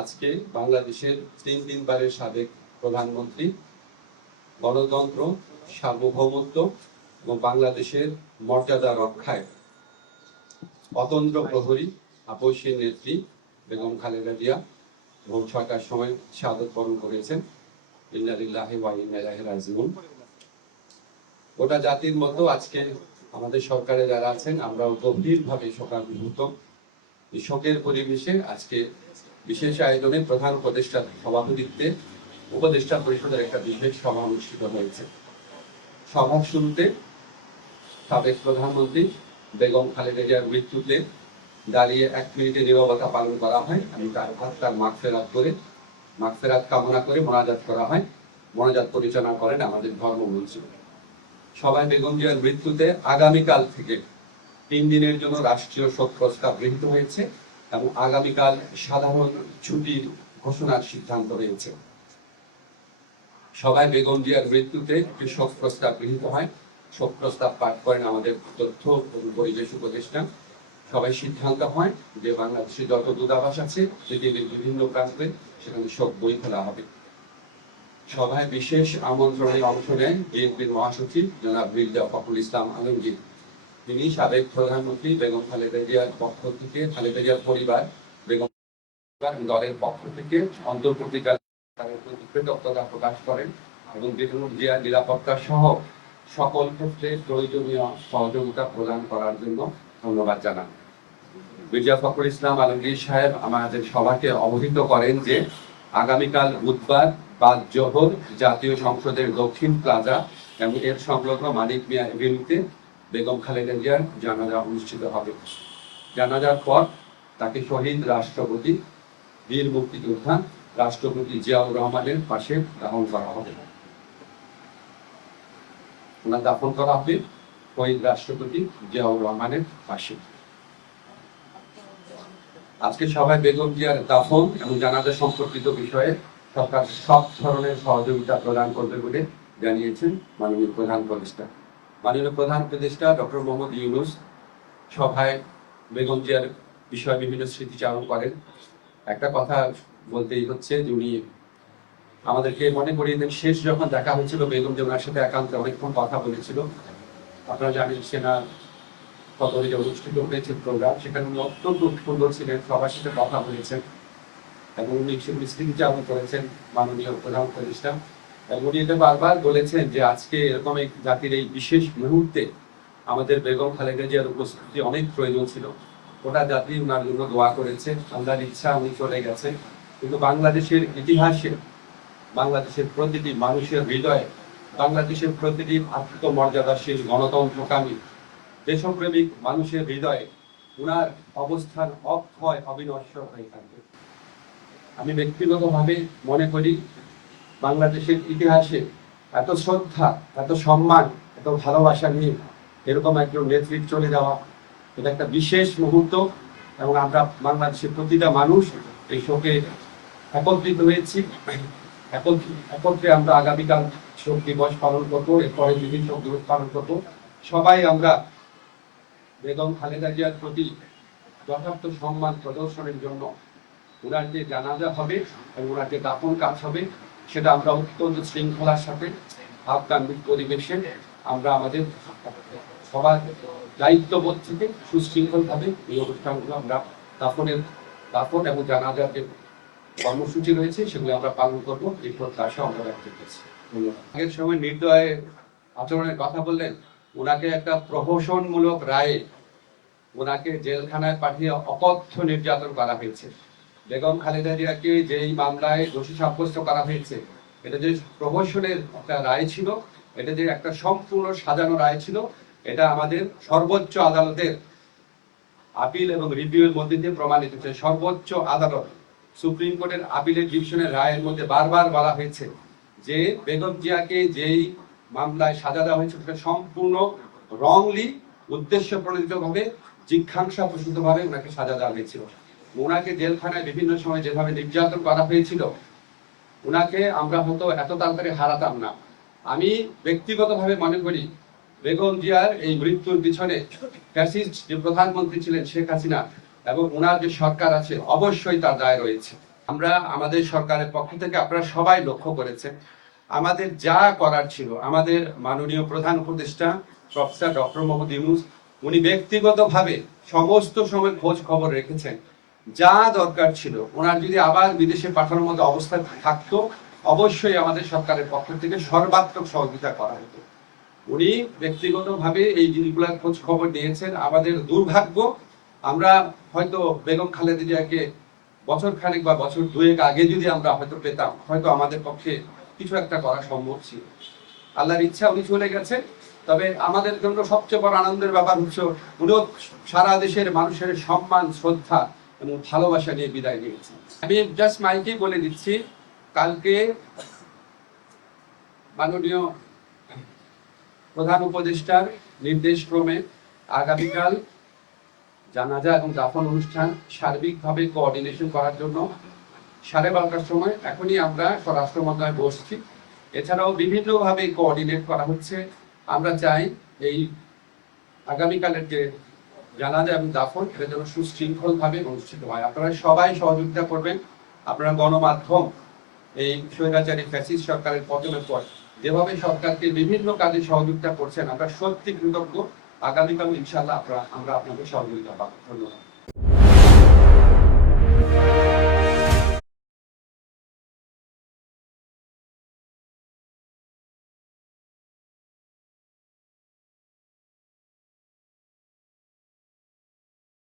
আজকে বাংলাদেশের তিনবারের সাবেক প্রধানমন্ত্রী গণতন্ত্র, সার্বভৌমত্ব এবং বাংলাদেশের মর্যাদা রক্ষায় অতন্দ্র প্রহরী আপসীর নেত্রী বেগম খালেদা জিয়া ভোর ৬টার সময় শাহাদত বরণ করেছেন। ইন্না লিল্লাহি ওয়া ইন্না ইলাইহি রাজিউন। গোটা জাতির মতো আজকে আমাদের সরকারে যারা আছেন আমরাও গভীরভাবে শোকাভিভূত। এই শোকের পরিবেশে আজকে বিশেষ আয়োজনে প্রধান উপদেষ্টার সভাপতিত্বে উপদেষ্টা পরিষদের একটা বিশেষ সভা অনুষ্ঠিত হয়েছে। সভার শুরুতে সাবেক প্রধানমন্ত্রী বেগম খালেদা জিয়ার মৃত্যুতে দাঁড়িয়ে 1 মিনিটের নীরবতা পালন করা হয়। আমি তার মাগফিরাত কামনা করে মোনাজাত করা হয়। মোনাজাত পরিচালনা করেন আমাদের ধর্মমন্ত্রী। সবাই বেগম জিয়ার মৃত্যুতে আগামীকাল থেকে 3 দিনের জন্য রাষ্ট্রীয় শোক প্রস্তাব গৃহীত হয়েছে এবং আগামীকাল সাধারণ ছুটির ঘোষণার সিদ্ধান্ত হয়েছে। সবাই বেগম জিয়ার মৃত্যুতে একটি শোক প্রস্তাব গৃহীত হয়। শোক প্রস্তাব পাঠ করেন আমাদের তথ্য এবং পরিবেশ উপদেষ্টা। সবাই সিদ্ধান্ত হয় যে বাংলাদেশে যত দূতাবাস আছে পৃথিবীর বিভিন্ন প্রান্তে সেখানে শোক বই খোলা হবে। সভায় বিশেষ আমন্ত্রণে অংশ নেন বিএনপির মহাসচিব জনাব মির্জা ফখরুল ইসলাম আলমগীর। তিনি সাবেক প্রধানমন্ত্রী বেগম খালেদা জিয়ার পক্ষ থেকে, খালেদা জিয়ার পরিবার, বেগম দলের পক্ষ থেকে অন্তর্বর্তীকালীন কৃতজ্ঞতা প্রকাশ করেন এবং বেগম জিয়ার নিরাপত্তা সহ সকল ক্ষেত্রে প্রয়োজনীয় সহযোগিতা প্রদান করার জন্য ধন্যবাদ জানান। মির্জা ফখরুল ইসলাম আলমগীর সাহেব আমাদের সভাকে অবহিত করেন যে আগামীকাল বুধবার বাদ জোহর জাতীয় সংসদের দক্ষিণ প্লাজা এবং এর সংলগ্ন মানিক মিয়া এভিনিউতে বেগম খালেদা জিয়ার জানাজা অনুষ্ঠিত হবে। জানাজার পর তাকে শহীদ রাষ্ট্রপতি, বীর মুক্তিযোদ্ধা রাষ্ট্রপতি জিয়াউর রহমানের পাশে দাফন করা হবে। ওনার দাফন করা হবে শহীদ রাষ্ট্রপতি জিয়াউর রহমানের পাশে। আজকে সবাই বেগম জিয়ার দাফন এবং জানাজা সম্পর্কিত বিষয়ে সরকার সব ধরনের সহযোগিতা প্রদান করবে বলে জানিয়েছেন মাননীয় প্রধান উপদেষ্টা। মাননীয় প্রধান উপদেষ্টা ডক্টর মোহাম্মদ ইউনূস সভায় বেগম জিয়ার বিষয়ে বিভিন্ন স্মৃতিচারণ করেন। একটা কথা বলতেই হচ্ছে যে উনি আমাদেরকে মনে করিয়ে দেন শেষ যখন দেখা হয়েছিল বেগম জিয়া ওনার সাথে একান্তে অনেকক্ষণ কথা বলেছিল। আপনারা জানেন সেনা সদরে যে অনুষ্ঠিত হয়েছে প্রোগ্রাম, সেখানে উনি অত্যন্ত সুন্দর ছিলেন, সবার সাথে কথা বলেছেন এবং উনি স্মৃতিচারণ করেছেন মাননীয় প্রধান উপদেষ্টা। এবং উনি এটা বারবার বলেছেন যে আজকে এরকম এক জাতির এই বিশেষ মুহূর্তে আমাদের বেগম খালেদা জিয়ার উপস্থিতি অনেক প্রয়োজন ছিল। গোটা জাতি ওনার জন্য দোয়া করেছে, আল্লাহর ইচ্ছা উনি চলে গেছেন। কিন্তু বাংলাদেশের ইতিহাসে, বাংলাদেশের প্রতিটি মানুষের হৃদয়ে, বাংলাদেশের প্রতিটি আত্মমর্যাদাশীল গণতন্ত্রকামী দেশপ্রেমিক মানুষের হৃদয়ে ওনার অবস্থান অক্ষয় অবিনশ্বর হয়ে থাকবে। আমি ব্যক্তিগতভাবে মনে করি বাংলাদেশের ইতিহাসে এত শ্রদ্ধা, এত সম্মান, এত ভালোবাসা নিয়ে এরকম একজন নেতৃত্ব চলে যাওয়া এটা একটা বিশেষ মুহূর্ত এবং আমরা বাংলাদেশের প্রতিটা মানুষ এই শোকে একত্রিত হয়েছি। একত্রে আমরা আগামীকাল শোক দিবস পালন করবো, এরপরে বিভিন্ন শোক দিবস পালন করবো। সবাই আমরা বেগম খালেদা জিয়ার প্রতি যথার্থ সম্মান প্রদর্শনের জন্য ওনার যে জানাজা হবে এবং ওনার যে দাফন কাজ হবে সেটা আমরা অত্যন্ত শৃঙ্খলার সাথে আফগান পরিবেশে আমরা আমাদের সবার দায়িত্ববোধ থেকে সুশৃঙ্খলভাবে এই অনুষ্ঠানগুলো আমরা দাফন এবং জানাজার যে কর্মসূচি রয়েছে সেগুলো আমরা পালন করবো, এই প্রত্যাশা আমরা ব্যক্ত করছি। আগের সময় নির্দয় আচরণের কথা বললেন, ওনাকে একটা প্রহসনমূলক রায়ে ওনাকে জেলখানায় পাঠিয়ে অকথ্য নির্যাতন করা হয়েছে। বেগম খালেদা জিয়াকে যেই মামলায় দোষী সাব্যস্ত করা হয়েছে এটা যে প্রহসনের একটা রায় ছিল, এটা যে একটা সম্পূর্ণ সাজানো রায় ছিল, এটা আমাদের সর্বোচ্চ আদালতের আপিল এবং রিভিউয়ের মধ্যে দিয়ে প্রমাণিত হয়েছে। সর্বোচ্চ আদালত সুপ্রিম কোর্টের আপিলের ডিভিশনের রায়ের মধ্যে বারবার বলা হয়েছে যে বেগম জিয়াকে যেই মামলায় সাজা দেওয়া হয়েছে সেটা সম্পূর্ণ রংলি, উদ্দেশ্য প্রণোদিতভাবে, জিজ্ঞাসা প্রসূতভাবে ওনাকে সাজা দেওয়া হয়েছিল। ওনাকে জেলখানায় বিভিন্ন সময় যেভাবে নির্যাতন করা হয়েছিল ওনাকে আমরা হয়তো এত তাড়াতাড়ি হারাতাম না। আমি ব্যক্তিগতভাবে মনে করি বেগম জিয়ার এই মৃত্যুর পিছনে ফ্যাসিস্ট যে প্রধানমন্ত্রী ছিলেন শেখ হাসিনা এবং ওনার যে সরকার আছে অবশ্যই তার দায় রয়েছে। আমরা আমাদের সরকারের পক্ষ থেকে আপনারা সবাই লক্ষ্য করেছেন, আমাদের যা করার ছিল, আমাদের মাননীয় প্রধান উপদেষ্টা প্রফেসর ডক্টর মোহাম্মদ ইউনূস উনি ব্যক্তিগতভাবে সমস্ত সময় খোঁজ খবর রেখেছেন। যা দরকার ছিল, ওনার যদি আবার বিদেশে পাঠানোর মতো অবস্থা থাকতো, অবশ্যই আমাদের সরকারের পক্ষ থেকে সর্বাত্মক সহযোগিতা করা হতো। উনি ব্যক্তিগতভাবে এই জিনিসগুলোর খোঁজ খবর নিয়েছেন। আমাদের দুর্ভাগ্য, আমরা হয়তো বেগম খালেদা জিয়াকে বছর খানেক বা বছর দুয়েক আগে যদি আমরা হয়তো পেতাম, হয়তো আমাদের পক্ষে কিছু একটা করা সম্ভব ছিল। আল্লাহর ইচ্ছা উনি চলে গেছে। তবে আমাদের জন্য সবচেয়ে বড় আনন্দের ব্যাপার হচ্ছে উনিও সারা দেশের মানুষের সম্মান, শ্রদ্ধা এবং ভালোবাসা নিয়ে বিদায় নিয়েছেন। আমি জাস্ট মাইকেই বলে দিচ্ছি, কালকে মাননীয় প্রধান উপদেষ্টার নির্দেশ ক্রমে আগামীকাল জানাজা এবং দাফন অনুষ্ঠান সার্বিকভাবে কোঅর্ডিনেশন করার জন্য 12:30টার সময় এখনই আমরা স্বরাষ্ট্র মন্ত্রণালয়ে বসছি। এছাড়াও বিভিন্নভাবে কোঅর্ডিনেট করা হচ্ছে। আমরা চাই এই আগামীকালের যে জানাজা এবং দাফন এটা যেন সুশৃঙ্খলভাবে অনুষ্ঠিত হয়। আপনারা সবাই সহযোগিতা করবেন। আপনারা গণমাধ্যম এই স্বৈরাচারী ফ্যাসিস্ট সরকারের পতনের পর যেভাবে সরকারকে বিভিন্ন কাজে সহযোগিতা করছেন, আমরা সত্যি কৃতজ্ঞ। আগামীকাল ইনশাআল্লাহ আমরা আপনাদের সহযোগিতা পাবো। ধন্যবাদ।